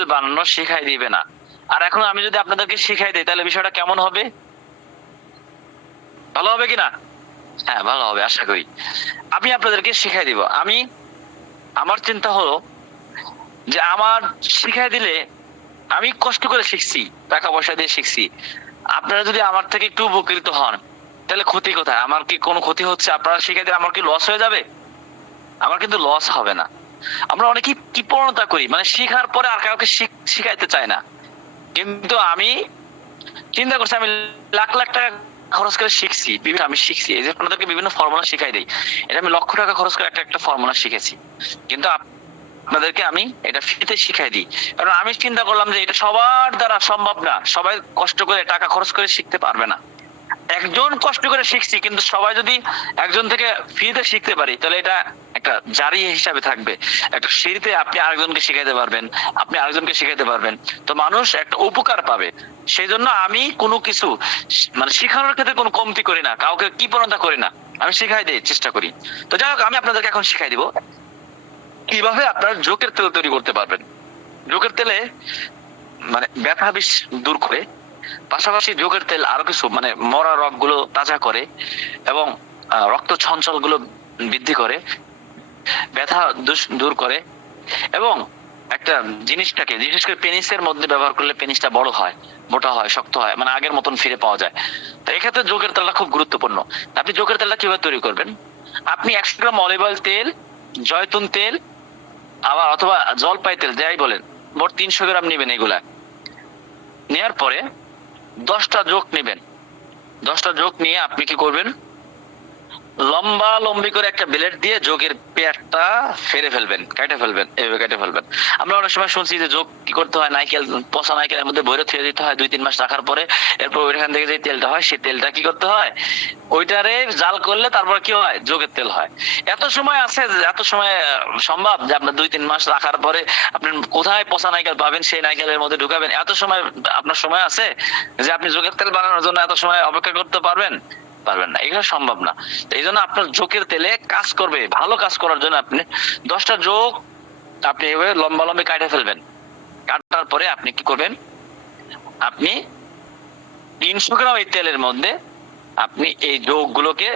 তেল বানানো শিখাই দিবে না। আর এখন আমি যদি আপনাদেরকে শিখাই দিই, তাহলে বিষয়টা কেমন হবে? ভালো হবে কিনা হ্যাঁ ভালো হবে, আশা করি। আমি আপনাদেরকে শিখাই দিব। আমি, আমার চিন্তা হলো যে আমার শিখাই দিলে আমি কষ্ট করে শিখছি, টাকা পয়সা দিয়ে শিখছি। আপনারা যদি আমার থেকে একটু উপকৃত হন, তাহলে ক্ষতি কোথায়? আমার কি কোনো ক্ষতি হচ্ছে? আপনারা শিখাই দিলে আমার কি লস হয়ে যাবে? আমার কিন্তু লস হবে না। আমরা অনেকেই কি প্রবণতা করি মানে শিখার পরে আর কাউকে শিখাইতে চাই না। কিন্তু আমি চিন্তা করছি, আমি লাখ লাখ টাকা খরচ করে শিখছি, বিভিন্ন আমি শিখছি, এই যে আপনাদেরকে বিভিন্ন ফর্মুলা শিখাই দিই। এটা আমি লক্ষ টাকা খরচ করে একটা একটা ফর্মুলা শিখেছি। কিন্তু আপনাদেরকে আমি এটা ফ্রিতে শিখাই দিই। কারণ আমি চিন্তা করলাম যে এটা সবার দ্বারা সম্ভব না, সবাই কষ্ট করে টাকা খরচ করে শিখতে পারবে না। একজন কষ্ট করে শিখছি, কিন্তু সবাই যদি একজন থেকে ফ্রিতে শিখতে পারি, তাহলে এটা একটা জারি হিসাবে থাকবে। একটা সিঁড়িতে আপনি আরেকজনকে শিখাইতে পারবেন, আপনি আরেকজনকে শিখাইতে পারবেন। তো মানুষ একটা উপকার পাবে। সেই জন্য আমি কোনো কিছু মানে শেখানোর ক্ষেত্রে কোনো কমতি করি না, কাউকে কি প্রণতা করি না। আমি শিখাই দিই, চেষ্টা করি। তো যাই হোক, আমি আপনাদেরকে এখন শিখাই দিব। কীভাবে আপনার জোকের তেল তৈরি করতে পারবেন? জোকের তেলে মানে ব্যথা বিষ দূর করে পাশাপাশি যোগের তেল আরও কিছু মানে মরা রকগুলো তাজা করে এবং রক্ত ছঞ্চলগুলো বৃদ্ধি করে, ব্যথা দূর করে এবং একটা জিনিসটাকে, বিশেষ করে পেনিসের মধ্যে ব্যবহার করলে পেনিসটা বড় হয়, মোটা হয়, শক্ত হয় মানে আগের মতন ফিরে পাওয়া যায়। তো এক্ষেত্রে যোগের তেলটা খুব গুরুত্বপূর্ণ। আপনি যোগের তেলটা কীভাবে তৈরি করবেন? আপনি একশো গ্রাম অলিভ অয়েল তেল, জয়তুন তেল, আবার অথবা জলপাই তেল, যাই বলেন, মোট তিনশো গ্রাম নেবেন এগুলা। নেওয়ার পরে দশটা যোগ নেবেন। দশটা যোগ নিয়ে আপনি কি করবেন? লম্বা লম্বি করে একটা ব্লেড দিয়ে যোগের পেয়ারটা ফেরে ফেলবেন, কেটে ফেলবেন এইভাবে কেটে ফেলবেন। আমরা অনেক সময় শুনছি যে যোগ কি করতে হয়? নাইকেল, পচা নাইকেলের মধ্যে বইরে থুয়ে দিতে হয়, দুই তিন মাস রাখার পরে। এরপর ওইখান থেকে যে তেলটা হয়, সেই তেলটা কি করতে হয়? ওইটারে জাল করলে তারপর কি হয়? যোগের তেল হয়। এত সময় আছে এত সময় সম্ভব যে আপনার দুই তিন মাস রাখার পরে আপনি কোথায় পচা নাইকেল পাবেন, সেই নাইকেলের মধ্যে ঢুকাবেন? এত সময়, আপনার সময় আছে যে আপনি যোগের তেল বানানোর জন্য এত সময় অপেক্ষা করতে পারবেন? পারবেন না। এগুলো সম্ভব না। এই জন্য আপনার যোগের তেলে কাজ করবে, ভালো কাজ করার জন্য আপনি দশটা যোগ আপনি এভাবে লম্বা লম্বা কাটে ফেলবেন। কাটার পরে আপনি কি করবেন? আপনি তিনশো গ্রাম এই তেলের মধ্যে আপনি এই যোগগুলোকে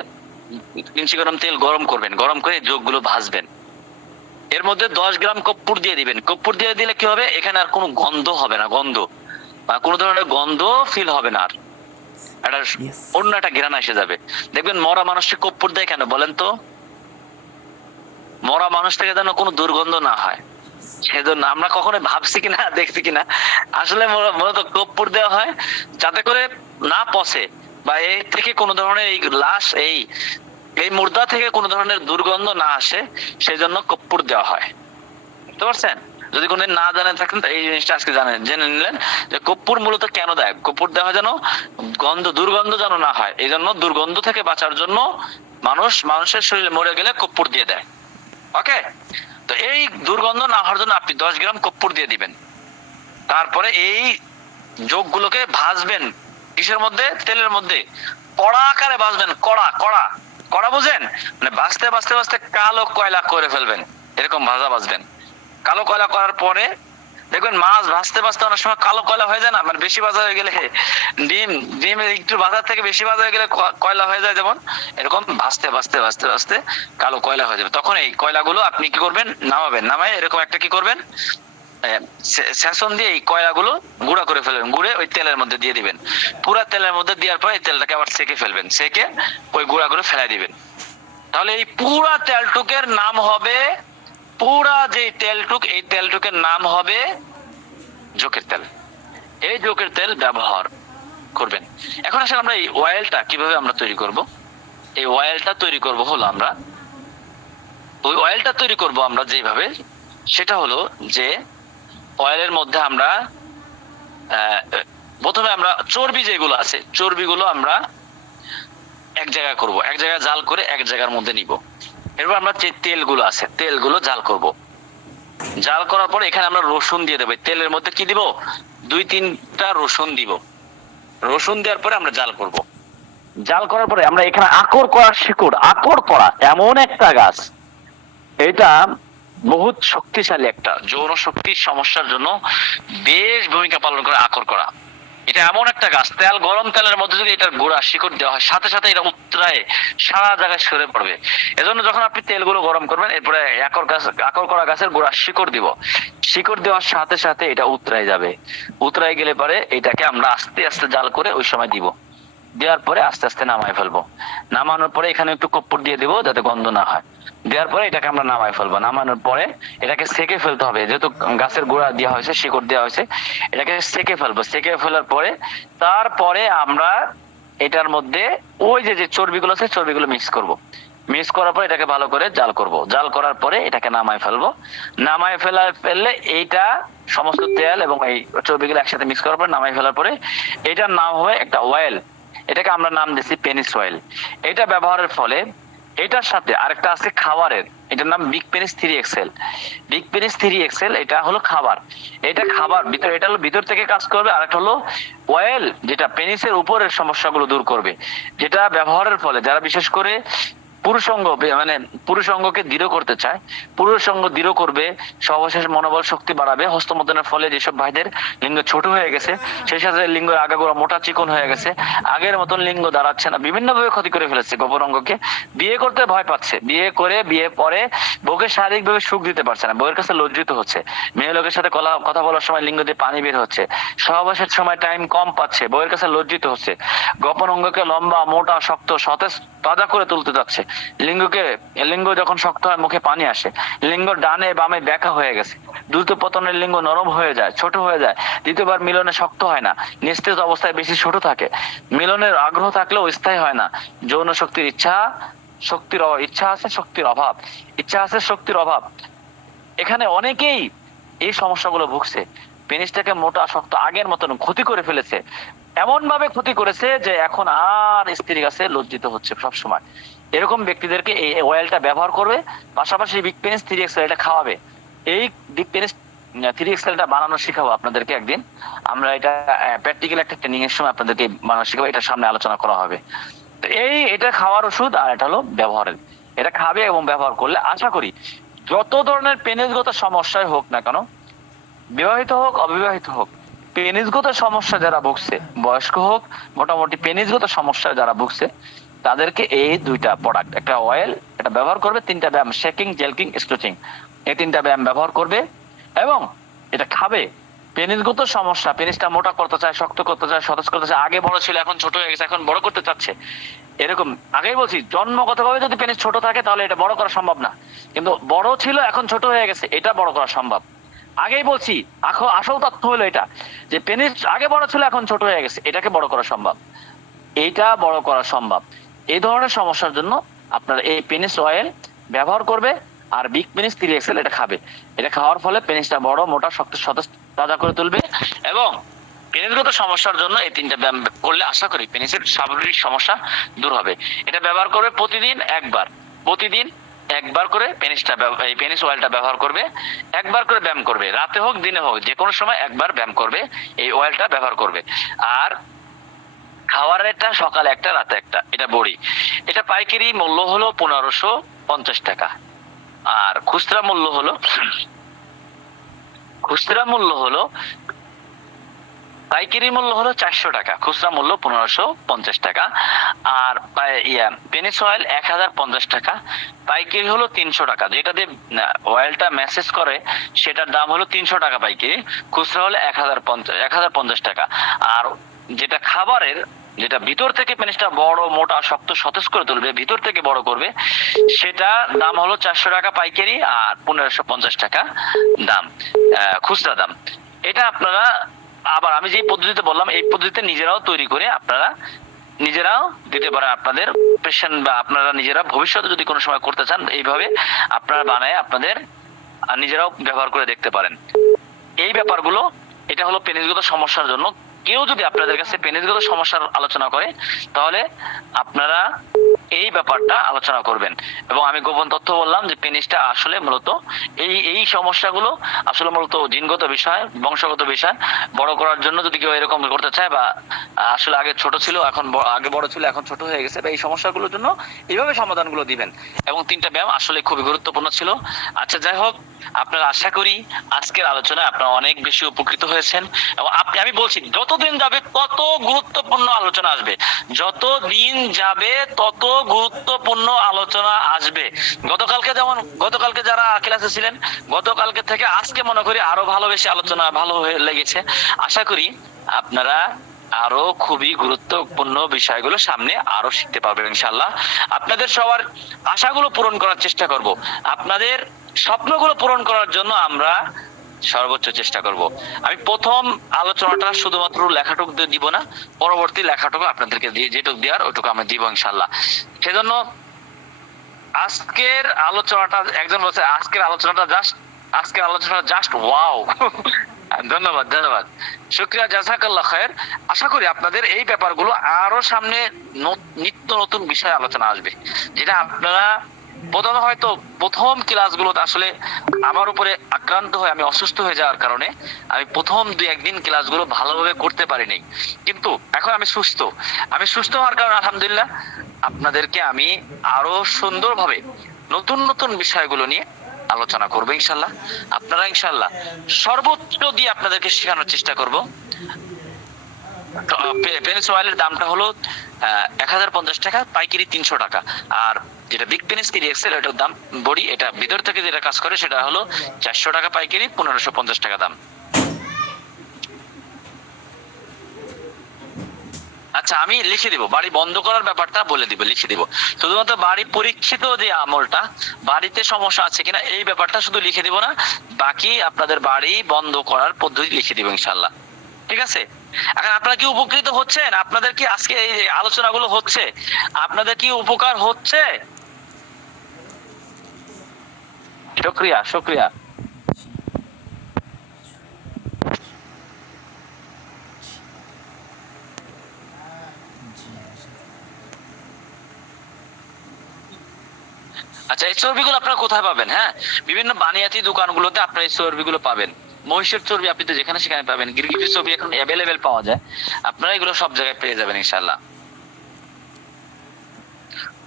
তিনশো গ্রাম তেল গরম করবেন, গরম করে যোগগুলো ভাজবেন। এর মধ্যে দশ গ্রাম কর্পূর দিয়ে দিবেন। কর্পূর দিয়ে দিলে কি হবে? এখানে আর কোনো গন্ধ হবে না, গন্ধ বা কোনো ধরনের গন্ধ ফিল হবে না আর। একটা অন্য একটা ঘেরান এসে যাবে। দেখবেন মরা মানুষকে দেয় কেন বলেন তো? মরা মানুষ থেকে যেন কোনো দুর্গন্ধ না হয়। সেজন্য আমরা কখনো ভাবছি কিনা দেখছি কিনা। আসলে মূলত কর্পূর দেওয়া হয় যাতে করে না পচে বা এই থেকে কোনো ধরনের এই লাশ এই এই মুর্দা থেকে কোনো ধরনের দুর্গন্ধ না আসে সেই জন্য কর্পূর দেওয়া হয়। বুঝতে পারছেন? যদি কোনদিন না জানে থাকেন এই জিনিসটা আজকে জানেন। জেনে নিলেন যে কর্পূর মূলত কেন দেয়? কর্পূর দেওয়া যেন গন্ধ, দুর্গন্ধ যেন না হয়। এই জন্য দুর্গন্ধ থেকে বাঁচার জন্য মানুষ মানুষের শরীরে মরে গেলে কর্পূর দিয়ে দেয়। ওকে তো এই দুর্গন্ধ না হওয়ার জন্য আপনি দশ গ্রাম কর্পূর দিয়ে দিবেন। তারপরে এই যোগগুলোকে ভাজবেন কিসের মধ্যে? তেলের মধ্যে। কড়া আকারে ভাজবেন। কড়া কড়া। কড়া বুঝেন? মানে ভাজতে ভাজতে ভাজতে কালো কয়লা করে ফেলবেন। এরকম ভাজা ভাজবেন। কালো কয়লা করার পরে দেখবেন মাছ ভাজতে ভাজতে অনেক সময় কালো কয়লা হয়ে যায় না? মানে বেশি ভাজা হয়ে গেলে ডিম ডিম একটু বাজার থেকে বেশি ভাজা হয়ে গেলে কয়লা হয়ে যায় যেমন এরকম ভাজতে ভাজতে ভাজতে ভাজতে কালো কয়লা হয়ে যাবে। তখন এই কয়লাগুলো আপনি কি করবেন? নামাবেন। নামায় এরকম একটা কি করবেন? সেশন দিয়ে এই কয়লাগুলো গুঁড়া করে ফেলবেন। গুঁড়ে ওই তেলের মধ্যে দিয়ে দিবেন। পুরা তেলের মধ্যে দেওয়ার পর এই তেলটাকে আবার সেকে ফেলবেন। সেকে ওই গুঁড়া করে ফেলাই দিবেন। তাহলে এই পুরা তেলটুকের নাম হবে পুরা যে তেলটুক, এই তেলটুকের নাম হবে জোকের তেল। এই জোকের তেল ব্যবহার করবেন। এখন আসলে আমরা এই অয়েলটা কীভাবে আমরা তৈরি করব? এই অয়েলটা তৈরি করব হলো আমরা, ওই অয়েলটা তৈরি করব আমরা যেভাবে, সেটা হলো যে অয়েলের মধ্যে আমরা প্রথমে আমরা চর্বি যেগুলো আছে, চর্বিগুলো আমরা এক জায়গায় করব। এক জায়গায় জাল করে এক জায়গার মধ্যে নিব। এরপর আমরা যে তেলগুলো আছে, তেলগুলো জাল করব। জাল করার পরে এখানে আমরা রসুন দিয়ে দেবো। তেলের মধ্যে কি দিব? দুই তিনটা রসুন দিব। রসুন দেওয়ার পরে আমরা জাল করব। জাল করার পরে আমরা এখানে আকর করার শিকড়, আকর করা এমন একটা গাছ। এটা বহুত শক্তিশালী একটা, যৌন শক্তির সমস্যার জন্য বেশ ভূমিকা পালন করে আকর করা। এটা এমন একটা গাছ, তেল, গরম তেলের মধ্যে যদি এটার গোড়া, শিকড় দেওয়া হয়, সাথে সাথে এটা উত্তরায় সারা জায়গায় সরে পড়বে। এজন্য যখন আপনি তেলগুলো গরম করবেন, এরপরে একর গাছ আকর করা গাছের গোড়া শিকড় দিব। শিকড় দেওয়ার সাথে সাথে এটা উতরায় যাবে। উতরায় গেলে পরে এটাকে আমরা আস্তে আস্তে জাল করে ওই সময় দিব। দেওয়ার পরে আস্তে আস্তে নামায় ফেলব। নামানোর পরে এখানে একটু কপ্পর দিয়ে দেবো যাতে গন্ধ না হয়। দেওয়ার পরে এটাকে আমরা নামায় ফেলব। নামানোর পরে এটাকে সেকে ফেলতে হবে। যেহেতু গাছের গোড়া দেওয়া হয়েছে, শিকড় দেওয়া হয়েছে, এটাকে সেকে ফেলব। সেকে ফেলার পরে তারপরে আমরা এটার মধ্যে ওই যে যে চর্বিগুলো আছে, চর্বিগুলো মিক্স করব। মিক্স করার পরে এটাকে ভালো করে জাল করব। জাল করার পরে এটাকে নামায় ফেলব। নামায় ফেলা, ফেললে এইটা সমস্ত তেল এবং এই চর্বিগুলো একসাথে মিক্স করার পরে নামায় ফেলার পরে এটার নাম হবে একটা অয়েল এটাকে আমরা নাম দিচ্ছি পেনিস অয়েল এটা ব্যবহারের ফলে এটার সাথে আরেকটা আছে খাবারের। এটার নাম big penis three excel big penis three excel এটা হলো খাবার। এটা খাবার ভিতর, এটা হলো ভিতর থেকে কাজ করবে আর একটা হলো অয়েল যেটা পেনিসের উপরের সমস্যাগুলো দূর করবে। যেটা ব্যবহারের ফলে, যারা বিশেষ করে পুরুষঙ্গ মানে পুরুষঙ্গকে দৃঢ় করতে চায়। পুরুষঙ্গ দৃঢ় করবে, সর্বশেষ মনোবল শক্তি বাড়াবে। হস্তমোদনের ফলে যেসব ভাইদের লিঙ্গ ছোট হয়ে গেছে, সেই সাথে লিঙ্গ আগাগোড়া মোটা চিকন হয়ে গেছে। আগের মতন লিঙ্গ দাঁড়াচ্ছে না। বিভিন্নভাবে ক্ষতি করে ফেলেছে গোপন অঙ্গকে বিয়ে করতে ভয় পাচ্ছে। বিয়ে করে, বিয়ে পরে বউকে শারীরিকভাবে সুখ দিতে পারছে না। বউয়ের কাছে লজ্জিত হচ্ছে। মেয়ে লোকের সাথে কলা- কথা বলার সময় লিঙ্গ দিয়ে পানি বের হচ্ছে। সহবাসের সময় টাইম কম পাচ্ছে। বউয়ের কাছে লজ্জিত হচ্ছে। গোপন অঙ্গকে লম্বা, মোটা, শক্ত, সতেজ, তাজা করে তুলতে যাচ্ছে লিঙ্গকে, লিঙ্গ যখন শক্ত হয়, মুখে পানি আসে। লিঙ্গ ডানে বামে ব্যাকা হয়ে গেছে। দ্রুত পতনের লিঙ্গ নরম হয়ে যায়, ছোট হয়ে যায়। দ্বিতীয়বার মিলনে শক্ত হয় না, নিস্তেজ অবস্থায় বেশি ছোট থাকে। মিলনের আগ্রহ থাকলেও স্থায়ী হয় না। যৌন শক্তির ইচ্ছা শক্তির ইচ্ছা আছে, শক্তির অভাব। ইচ্ছা আছে, শক্তির অভাব। এখানে অনেকেই এই সমস্যাগুলো ভুগছে। পেনিসটাকে মোটা, শক্ত, আগের মতন ক্ষতি করে ফেলেছে। এমন ভাবে ক্ষতি করেছে যে এখন আর স্ত্রীর কাছে লজ্জিত হচ্ছে সব সময় এরকম ব্যক্তিদেরকে এই অয়েলটা ব্যবহার করবে, পাশাপাশি বিগ পেনিস থ্রি এক্সেল এটা খাওয়াবে। এই বিগ পেনিস থ্রি এক্সেলটা বানানো শেখাবো আপনাদেরকে একদিন। আমরা এটা প্র্যাকটিক্যাল একটা ট্রেনিং এর সময় আপনাদেরকে বানানো শেখাবো এটা সামনে আলোচনা করা হবে। তো এই এটা খাওয়ার ওষুধ আর এটা হলো ব্যবহারের। এটা খাবে এবং ব্যবহার করলে আশা করি যত ধরনের পেনিসগত সমস্যাই হোক না কেন, বিবাহিত হোক, অবিবাহিত হোক, পেনিসগত সমস্যা যারা ভুগছে, বয়স্ক হোক, মোটামুটি পেনিসগত সমস্যা যারা ভুগছে তাদেরকে এই দুইটা প্রোডাক্ট একটা অয়েল এটা ব্যবহার করবে, তিনটা ব্যায়াম শেকিং জেলকিং স্ট্রেচিং এই তিনটা ব্যায়াম ব্যবহার করবে এবং এটা খাবে। পেনিসগত সমস্যা পেনিসটা মোটা করতে চায়, শক্ত করতে চায়, সতেজ করতে চায়, আগে বড় ছিল, এখন ছোট হয়ে গেছে, এখন বড় করতে চাচ্ছে। এরকম, আগেই বলছি, জন্মগতভাবে যদি পেনিস ছোট থাকে, তাহলে এটা বড় করা সম্ভব না। কিন্তু বড় ছিল, এখন ছোট হয়ে গেছে, এটা বড় করা সম্ভব। আগেই বলছি আসল তথ্য হলো এটা, যে পেনিস আগে বড় ছিল, এখন ছোট হয়ে গেছে, এটাকে বড় করা সম্ভব। এটা বড় করা সম্ভব। এই ধরনের সমস্যার জন্য আপনারা এই পেনিস অয়েল ব্যবহার করবে আর বিগ পেনিস থ্রি এক্সেল এটা খাবে। এটা খাওয়ার ফলে পেনিসটা বড়, মোটা, শক্ত, সতেজ, তাজা করে তুলবে এবং পেনিসগত সমস্যার জন্য এই তিনটা ব্যায়াম করলে আশা করি পেনিসের স্বাভাবিক সমস্যা দূর হবে। এটা ব্যবহার করবে প্রতিদিন একবার। প্রতিদিন একবার করে পেনিসটা এই পেনিস অয়েলটা ব্যবহার করবে, একবার করে ব্যায়াম করবে। রাতে হোক, দিনে হোক যে কোনো সময় একবার ব্যায়াম করবে, এই অয়েলটা ব্যবহার করবে। আর খাওয়ার একটা, সকালে একটা, রাতে একটা। এটা বড়ি। এটা পাইকারি মূল্য হলো পনেরোশো পঞ্চাশ টাকা। আর খুচরা মূল্য হলো, খুচরা মূল্য হলো, পাইকারি মূল্য হলো চারশো টাকা। খুচরা মূল্য পনেরোশো পঞ্চাশ টাকা। আর ইয়া পেনিস অয়েল এক হাজার পঞ্চাশ টাকা। পাইকারি হলো তিনশো টাকা। যেটা দিয়ে অয়েলটা মেসেজ করে, সেটার দাম হলো তিনশো টাকা পাইকারি। খুচরা হলো এক হাজার পঞ্চাশ এক হাজার পঞ্চাশ টাকা। আর যেটা খাবারের, যেটা ভিতর থেকে পেনিসটা বড়, মোটা, শক্ত, সতেজ করে তুলবে, ভিতর থেকে বড় করবে, সেটা দাম হলো চারশো টাকা পাইকারি আর পনেরোশো পঞ্চাশ টাকা দাম খুচরা দাম। এটা আপনারা আবার আমি যে পদ্ধতিতে বললাম, এই পদ্ধতিতে নিজেরাও তৈরি করে আপনারা নিজেরাও দিতে পারেন আপনাদের পেশেন্ট বা আপনারা নিজেরা ভবিষ্যতে যদি কোনো সময় করতে চান, এইভাবে আপনারা বানায় আপনাদের নিজেরাও ব্যবহার করে দেখতে পারেন। এই ব্যাপারগুলো, এটা হলো পেনিসগত সমস্যার জন্য কেউ যদি আপনাদের কাছে পেনিসগত সমস্যার আলোচনা করে, তাহলে আপনারা এই ব্যাপারটা আলোচনা করবেন। এবং আমি গোপন তথ্য বললাম যে পেনিসটা আসলে মূলত এই এই সমস্যাগুলো আসলে মূলত জিনগত বিষয়, বংশগত বিষয়। বড় করার জন্য যদি কেউ এরকম করতে চায় বা আসলে আগে ছোট ছিল, এখন আগে বড় ছিল, এখন ছোট হয়ে গেছে, বা এই সমস্যাগুলোর জন্য এইভাবে সমাধানগুলো দিবেন। এবং তিনটা ব্যায়াম আসলে খুবই গুরুত্বপূর্ণ ছিল। আচ্ছা যাই হোক আপনারা আশা করি আজকের আলোচনায় আপনারা অনেক বেশি উপকৃত হয়েছেন এবং আপনি, আমি বলছি, যতদিন যাবে তত গুরুত্বপূর্ণ আলোচনা আসবে। যত দিন যাবে তত গুরুত্বপূর্ণ আলোচনা আসবে। গতকালকে যেমন, গতকালকে যারা ক্লাসে ছিলেন, গতকালকে থেকে আজকে মনে করি আরও ভালো বেশি আলোচনা ভালো হয়ে লেগেছে। আশা করি আপনারা আরও খুবই গুরুত্বপূর্ণ বিষয়গুলো সামনে আরও শিখতে পারবেন ইনশাল্লাহ আপনাদের সবার আশাগুলো পূরণ করার চেষ্টা করব। আপনাদের স্বপ্নগুলো পূরণ করার জন্য আমরা সর্বোচ্চ চেষ্টা করব। আমি প্রথম আলোচনাটা শুধুমাত্র লেখাটুকু দিব না, পরবর্তী লেখাটুকু আপনাদেরকে দিয়ে যেটুকু দেওয়ার ওইটুকু আমি দিব ইনশাল্লাহ সেজন্য আজকের আলোচনাটা একজন বলছে, আজকের আলোচনাটা জাস্ট আজকের আলোচনাটা জাস্ট ওয়াও ধন্যবাদ ধন্যবাদ। শুক্রিয়া, জাজাকাল্লাহ খায়ের। আশা করি আপনাদের এই ব্যাপারগুলো আরও সামনে নিত্য নতুন বিষয়ে আলোচনা আসবে, যেটা আপনারা প্রথমে হয়তো প্রথম ক্লাসগুলোতে আসলে আমার উপরে আক্রান্ত হয়ে আমি অসুস্থ হয়ে যাওয়ার কারণে আমি প্রথম দুই একদিন ক্লাসগুলো ভালোভাবে করতে পারিনি। কিন্তু এখন আমি সুস্থ। আমি সুস্থ হওয়ার কারণে আলহামদুলিল্লাহ আপনাদেরকে আমি আরও সুন্দরভাবে নতুন নতুন বিষয়গুলো নিয়ে আলোচনা করব ইনশাল্লাহ। আপনারা ইনশাল্লাহ সর্বোচ্চ দিয়ে আপনাদেরকে শেখানোর চেষ্টা করব। পেনিস অয়েলের দামটা হলো এক হাজার পঞ্চাশ টাকা, পাইকারি তিনশো টাকা। আর যেটা বিগ পেনিস থ্রি এক্সেল এটার দাম বড়ি, এটা ভিতর থেকে যেটা কাজ করে সেটা হলো চারশো টাকা পাইকারি, পনেরোশো পঞ্চাশ টাকা দাম। আচ্ছা আমি লিখে দিব। বাড়ি বন্ধ করার ব্যাপারটা বলে দিব, লিখে দিব। শুধুমাত্র বাড়ি পরীক্ষিত যে আমলটা, বাড়িতে সমস্যা আছে কিনা, এই ব্যাপারটা শুধু লিখে দিব না, বাকি আপনাদের বাড়ি বন্ধ করার পদ্ধতি লিখে দিব ইনশাল্লাহ ঠিক আছে? এখন আপনারা কি উপকৃত হচ্ছেন? আপনাদের কি আজকে এই আলোচনাগুলো হচ্ছে? আপনাদের কি উপকার হচ্ছে? শুক্রিয়া শুক্রিয়া। আচ্ছা এই চর্বিগুলো আপনারা কোথায় পাবেন হ্যাঁ? বিভিন্ন বানিয়াতি দোকানগুলোতে আপনারা এই চর্বিগুলো পাবেন। মহিষের চর্বি আপনি তো যেখানে সেখানে পাবেন। গিরগিটির চর্বি এখন অ্যাভেলেবেল পাওয়া যায়। আপনারা এগুলো সব জায়গায় পেয়ে যাবেন ইনশাল্লাহ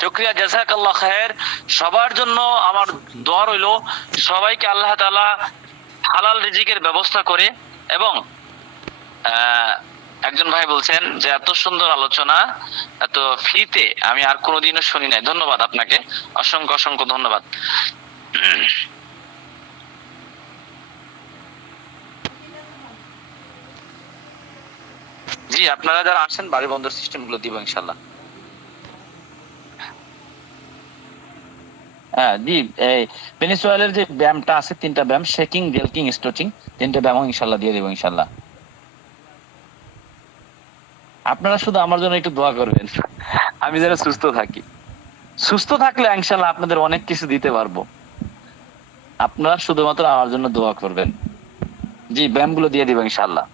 শুক্রিয়া জাজাক আল্লাহ খায়ের। সবার জন্য আমার দোয়া রইল, সবাইকে আল্লাহ তাআলা হালাল রিজিকের ব্যবস্থা করে এবং একজন ভাই বলছেন যে এত সুন্দর আলোচনা, এত ফ্রিতে আমি আর কোনোদিনও শুনি নাই। ধন্যবাদ আপনাকে। অসংখ্য অসংখ্য ধন্যবাদ। জি, আপনারা যারা আসেন বাড়ি বন্ধ সিস্টেমগুলো দিব ইনশাল্লাহ হ্যাঁ জি এই পেনিসোয়ালের যে ব্যায়ামটা আছে, তিনটা ব্যায়াম শেকিং জেলকিং স্ট্রেচিং তিনটা ব্যায়াম ইনশাল্লাহ দিয়ে দেবো, ইনশাল্লাহ। আপনারা শুধু আমার জন্য একটু দোয়া করবেন। আমি যেন সুস্থ থাকি। সুস্থ থাকলে ইনশাল্লাহ আপনাদের অনেক কিছু দিতে পারব। আপনারা শুধুমাত্র আমার জন্য দোয়া করবেন। জি, ব্যায়ামগুলো দিয়ে দিব ইনশাল্লাহ।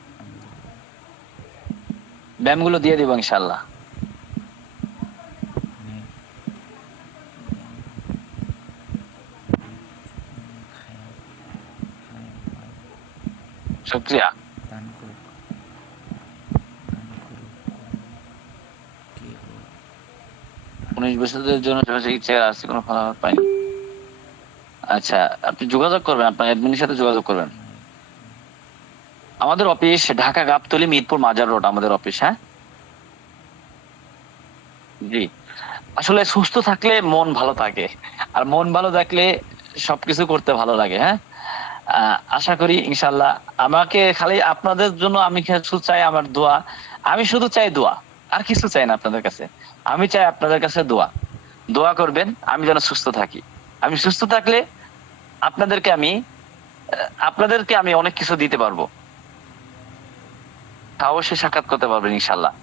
ব্যায়ামগুলো দিয়ে দিব ইনশাল্লাহ। শুক্রিয়া দান করুক। উনিশ বছরদের জন্য চিকিৎসা আছে কোনো ফলাফল পাইনি। আচ্ছা আপনি যোগাযোগ করবেন আপনার অ্যাডমিনের সাথে যোগাযোগ করবেন। আমাদের অফিস ঢাকা গাবতলি মিরপুর মাজার রোড আমাদের অফিস হ্যাঁ? জি। আসলে সুস্থ থাকলে মন ভালো থাকে আর মন ভালো থাকলে সবকিছু করতে ভালো লাগে হ্যাঁ? আশা করি ইনশাল্লাহ আমাকে খালি আপনাদের জন্য আমি শুধু চাই আমার দোয়া। আমি শুধু চাই দোয়া, আর কিছু চাই না আপনাদের কাছে। আমি চাই আপনাদের কাছে দোয়া। দোয়া করবেন, আমি যেন সুস্থ থাকি। আমি সুস্থ থাকলে আপনাদেরকে আমি আপনাদেরকে আমি অনেক কিছু দিতে পারব। অবশ্যই সাক্ষাৎ করতে পারবেন ইনশাল্লাহ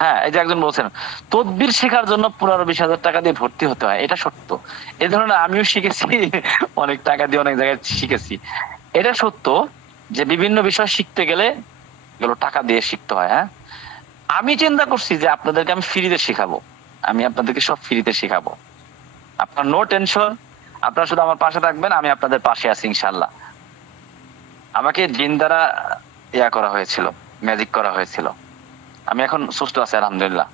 হ্যাঁ এই যে একজন বলছেন, তদবির শেখার জন্য পনেরো বিশ হাজার টাকা দিয়ে ভর্তি হতে হয়, এটা সত্য। এ ধরনের আমিও শিখেছি, অনেক টাকা দিয়ে অনেক জায়গায় শিখেছি। এটা সত্য যে বিভিন্ন বিষয় শিখতে গেলে এগুলো টাকা দিয়ে শিখতে হয় হ্যাঁ? আমি চিন্তা করছি যে আপনাদেরকে আমি ফ্রিতে শেখাবো। আমি আপনাদেরকে সব ফ্রিতে শেখাবো। আপনার নো টেনশন আপনারা শুধু আমার পাশে থাকবেন, আমি আপনাদের পাশে আছি ইনশাল্লাহ আমাকে জিন দ্বারা ইয়া করা হয়েছিল ম্যাজিক করা হয়েছিল। আমি এখন সুস্থ আছি, আলহামদুলিল্লাহ।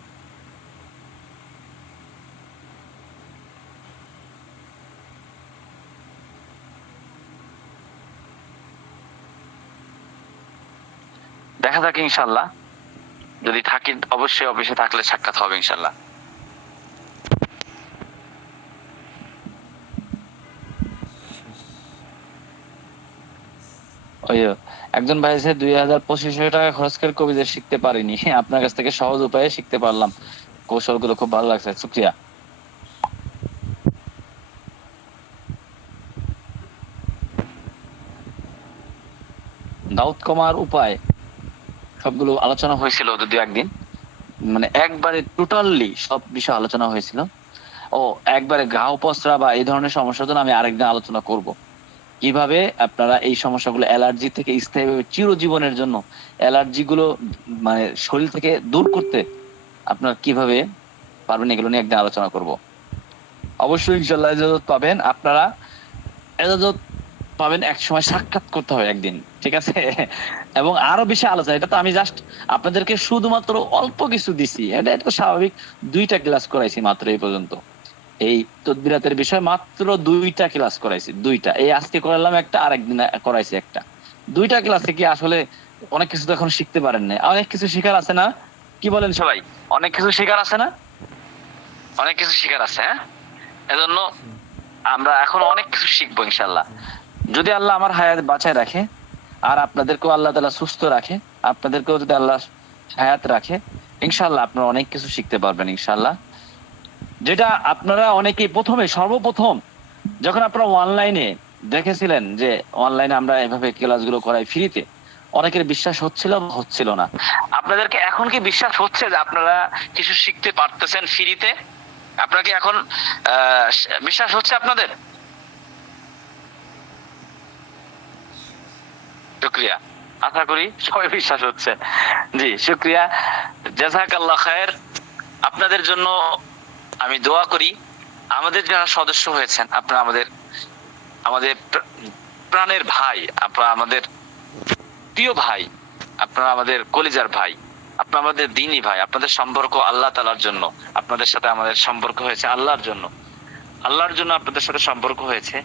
দেখা যাক ইনশাল্লাহ যদি থাকি, অবশ্যই অফিসে থাকলে সাক্ষাৎ হবে ইনশাল্লাহ ওই একজন ভাই আছে দুই হাজার পঁচিশশো টাকা খরচ করে কবিতা শিখতে পারিনি আপনার কাছ থেকে সহজ উপায়ে শিখতে পারলাম। কৌশলগুলো খুব ভালো লাগছে, শুক্রিয়া। দাউদ কমার উপায়, সবগুলো আলোচনা হয়েছিল দু একদিন মানে একবারে টোটালি সব বিষয় আলোচনা হয়েছিল। ও, একবারে ঘাও পসরা বা এই ধরনের সমস্যার জন্য আমি আরেকদিন আলোচনা করব। কীভাবে আপনারা এই সমস্যাগুলো অ্যালার্জি থেকে স্থায়ীভাবে চিরজীবনের জন্য অ্যালার্জি গুলো মানে শরীর থেকে দূর করতে আপনারা কীভাবে পারবেন এগুলো নিয়ে একদিন আলোচনা করব। অবশ্যই ইনশাল্লাহ এজাজত পাবেন। আপনারা এজাজত পাবেন এক সময় সাক্ষাৎ করতে হবে একদিন, ঠিক আছে? এবং আরও বেশি আলোচনা, এটা তো আমি জাস্ট আপনাদেরকে শুধুমাত্র অল্প কিছু দিছি। এটা এটা তো স্বাভাবিক, দুইটা ক্লাস করাইছি মাত্র এই পর্যন্ত। এই তদবিরাতের বিষয় মাত্র দুইটা ক্লাস করাইছি, দুইটা। এই আজকে করালাম একটা, আরেকদিন করাইছি একটা। দুইটা ক্লাসে কি আসলে অনেক কিছু তো এখন শিখতে পারেন না অনেক কিছু শেখার আছে না? কি বলেন সবাই? অনেক কিছু শেখার আছে না? অনেক কিছু শেখার আছে হ্যাঁ? এজন্য আমরা এখন অনেক কিছু শিখব ইনশাল্লাহ যদি আল্লাহ আমার হায়াত বাঁচায় রাখে, আর আপনাদেরকেও আল্লাহ তালা সুস্থ রাখে, আপনাদেরকেও যদি আল্লাহ হায়াত রাখে ইনশাল্লাহ আপনারা অনেক কিছু শিখতে পারবেন ইনশাল্লাহ যেটা আপনারা অনেকেই প্রথমে, সর্বপ্রথম যখন আপনারা অনলাইনে দেখেছিলেন যে অনলাইনে আমরা এভাবে ক্লাসগুলো করাই ফ্রিতে অনেকের বিশ্বাস হচ্ছিল হচ্ছিল না। আপনাদেরকে এখন কি বিশ্বাস হচ্ছে যে আপনারা কিছু শিখতে পারতেছেন ফ্রিতে আপনারা কি এখন বিশ্বাস হচ্ছে আপনাদের? শুক্রিয়া। আশা করি সবাই বিশ্বাস হচ্ছে। জি, শুক্রিয়া। জাজাক আল্লাহ খায়ের। আপনাদের জন্য আমি দোয়া করি, আমাদের যারা সদস্য হয়েছেন, আপনারা আমাদের আমাদের প্রাণের ভাই, আপনারা আমাদের প্রিয় ভাই, আপনারা আমাদের কলিজার ভাই, আপনারা আমাদের দিনই ভাই, আপনাদের সম্পর্ক আল্লাহ তালার জন্য, আপনাদের সাথে আমাদের সম্পর্ক হয়েছে আল্লাহর জন্য। আল্লাহর জন্য আপনাদের সাথে সম্পর্ক হয়েছে,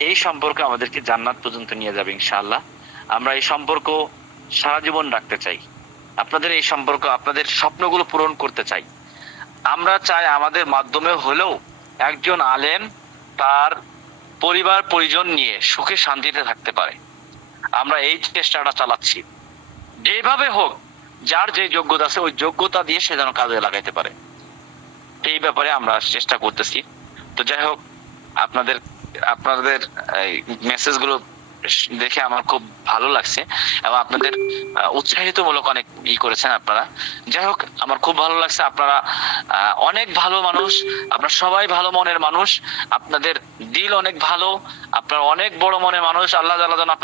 এই সম্পর্ক আমাদেরকে জান্নাত পর্যন্ত নিয়ে যাবে ইনশাআল্লাহ। আমরা এই সম্পর্ক সারা জীবন রাখতে চাই। আপনাদের এই সম্পর্ক, আপনাদের স্বপ্নগুলো পূরণ করতে চাই। আমরা চাই আমাদের মাধ্যমে হলেও একজন আলেম তার পরিবার, পরিজন নিয়ে সুখে শান্তিতে থাকতে পারে। আমরা এই চেষ্টাটা চালাচ্ছি। যেভাবে হোক, যার যে যোগ্যতা আছে, ওই যোগ্যতা দিয়ে সে যেন কাজে লাগাইতে পারে। এই ব্যাপারে আমরা চেষ্টা করতেছি। তো যাই হোক, আপনাদের আপনাদের মেসেজগুলো দেখে আমার খুব ভালো লাগছে এবং আপনাদের উৎসাহিত মূলক অনেক ই করেছেন আপনারা। যাই হোক, আমার খুব ভালো লাগছে আপনারা অনেক ভালো মানুষ, আপনারা সবাই ভালো মনের মানুষ, আপনাদের দিল অনেক ভালো, আপনারা অনেক বড় মনের মানুষ, আল্লাহ তাআলা আপনাদের